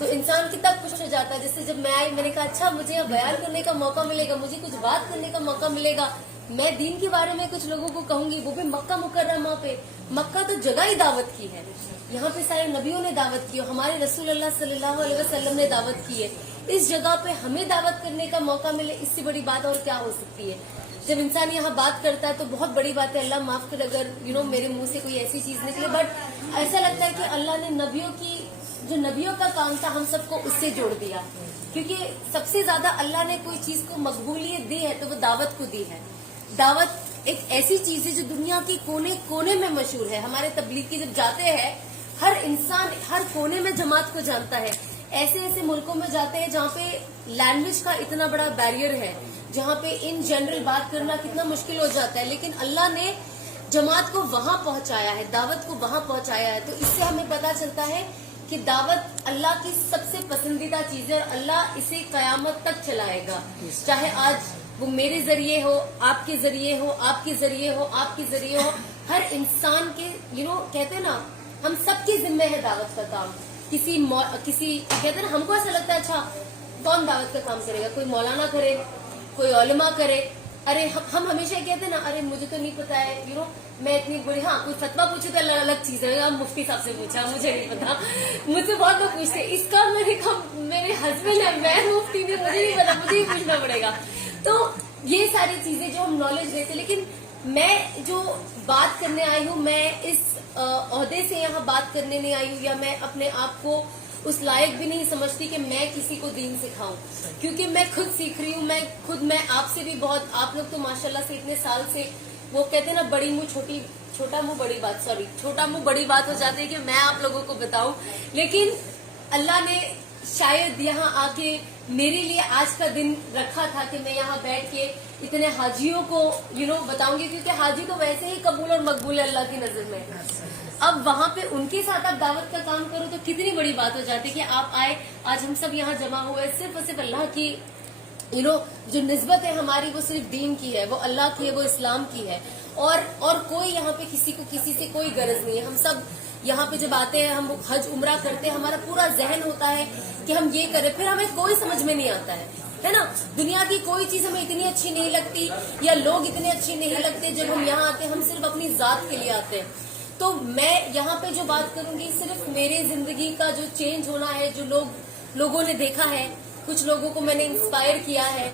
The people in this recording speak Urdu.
تو انسان کتنا خوش ہو جاتا ہے. جیسے جب میں آئی میں نے کہا اچھا مجھے یہاں بیان کرنے کا موقع ملے گا, مجھے کچھ بات کرنے کا موقع ملے گا, میں دین کے بارے میں کچھ لوگوں کو کہوں گی, وہ بھی مکہ مکرمہ پہ. مکہ تو جگہ ہی دعوت کی ہے, یہاں پہ سارے نبیوں نے دعوت کی, ہمارے رسول اللہ صلی اللہ علیہ وسلم نے دعوت کی ہے. اس جگہ پہ ہمیں دعوت کرنے کا موقع ملے, اس سے بڑی بات اور کیا ہو سکتی ہے. جب انسان یہاں بات کرتا ہے تو بہت بڑی بات ہے. اللہ معاف کر اگر میرے منہ سے کوئی ایسی چیز نکلے, بٹ ایسا لگتا ہے کہ اللہ نے نبیوں کا کام تھا ہم سب کو اس سے جوڑ دیا. کیونکہ سب سے زیادہ اللہ نے کوئی چیز کو مقبولیت دی ہے تو وہ دعوت کو دی ہے. دعوت ایک ایسی چیز ہے جو دنیا کے کونے کونے میں مشہور ہے. ہمارے تبلیغی جب جاتے ہیں ہر انسان ہر کونے میں جماعت کو جانتا ہے. ایسے ایسے ملکوں میں جاتے ہیں جہاں پہ لینگویج کا اتنا بڑا بیریئر ہے, جہاں پہ ان جنرل بات کرنا کتنا مشکل ہو جاتا ہے, لیکن اللہ نے جماعت کو وہاں پہنچایا ہے, دعوت کو وہاں پہنچایا ہے. تو اس سے ہمیں پتا چلتا ہے کہ دعوت اللہ کی سب سے پسندیدہ چیز ہے اور اللہ اسے قیامت تک چلائے گا. چاہے آج وہ میرے ذریعے ہو, آپ کے ذریعے ہو, آپ کے ذریعے ہو, آپ کے ذریعے ہو, ہر انسان کے کہتے ہیں نا ہم سب کی ذمہ ہے دعوت کا کام. کسی کہتے ہیں نا ہم کو ایسا لگتا ہے اچھا کون دعوت کا کام کرے گا, کوئی مولانا کرے, کوئی علماء کرے. ارے ہم ہمیشہ کہتے ہیں نا ارے مجھے تو نہیں پتا ہے, میں اتنی بڑی, ہاں کوئی فتوا پوچھے تو الگ الگ چیز ہے, مفتی صاحب سے پوچھا مجھے نہیں پتا, مجھ سے بہت لوگ پوچھتے اس کا, میں نے کہا میرے ہسبینڈ ہے, میں مفتی نہیں, مجھے نہیں پتا, مجھے ہی پوچھنا پڑے گا. تو یہ ساری چیزیں جو ہم نالج لیتے, لیکن میں جو بات کرنے آئی ہوں میں اس عہدے سے یہاں بات کرنے نہیں آئی ہوں, یا میں اپنے آپ کو اس لائق بھی نہیں سمجھتی کہ میں کسی کو دین سکھاؤں, کیونکہ میں خود سیکھ رہی ہوں. میں آپ سے بھی بہت, آپ لوگ تو ماشاءاللہ سے اتنے سال سے, وہ کہتے ہیں نا بڑی منہ چھوٹا منہ بڑی بات, چھوٹا منہ بڑی بات ہو جاتی ہے کہ میں آپ لوگوں کو بتاؤں. لیکن اللہ نے شاید یہاں آ کے میرے لیے آج کا دن رکھا تھا کہ میں یہاں بیٹھ کے اتنے حاجیوں کو بتاؤں گی, کیونکہ حاجی تو ویسے ہی قبول اور مقبول ہے اللہ کی نظر میں. اب وہاں پہ ان کے ساتھ آپ دعوت کا کام کرو تو کتنی بڑی بات ہو جاتی ہے کہ آپ آئے, آج ہم سب یہاں جمع ہوئے صرف اور صرف اللہ کی جو نسبت ہے ہماری وہ صرف دین کی ہے, وہ اللہ کی ہے, وہ اسلام کی ہے, اور کوئی یہاں پہ کسی کو کسی سے کوئی غرض نہیں ہے. ہم سب یہاں پہ جب آتے ہیں, ہم حج عمرہ کرتے ہیں, ہمارا پورا ذہن ہوتا ہے کہ ہم یہ کریں, پھر ہمیں کوئی سمجھ میں نہیں آتا ہے نا. دنیا کی کوئی چیز ہمیں اتنی اچھی نہیں لگتی یا لوگ اتنے اچھے نہیں لگتے. جب ہم یہاں آتے ہیں ہم صرف اپنی ذات کے لیے آتے ہیں. تو میں یہاں پہ جو بات کروں گی صرف میرے زندگی کا جو چینج ہونا ہے, جو لوگوں نے دیکھا ہے, کچھ لوگوں کو میں نے انسپائر کیا ہے.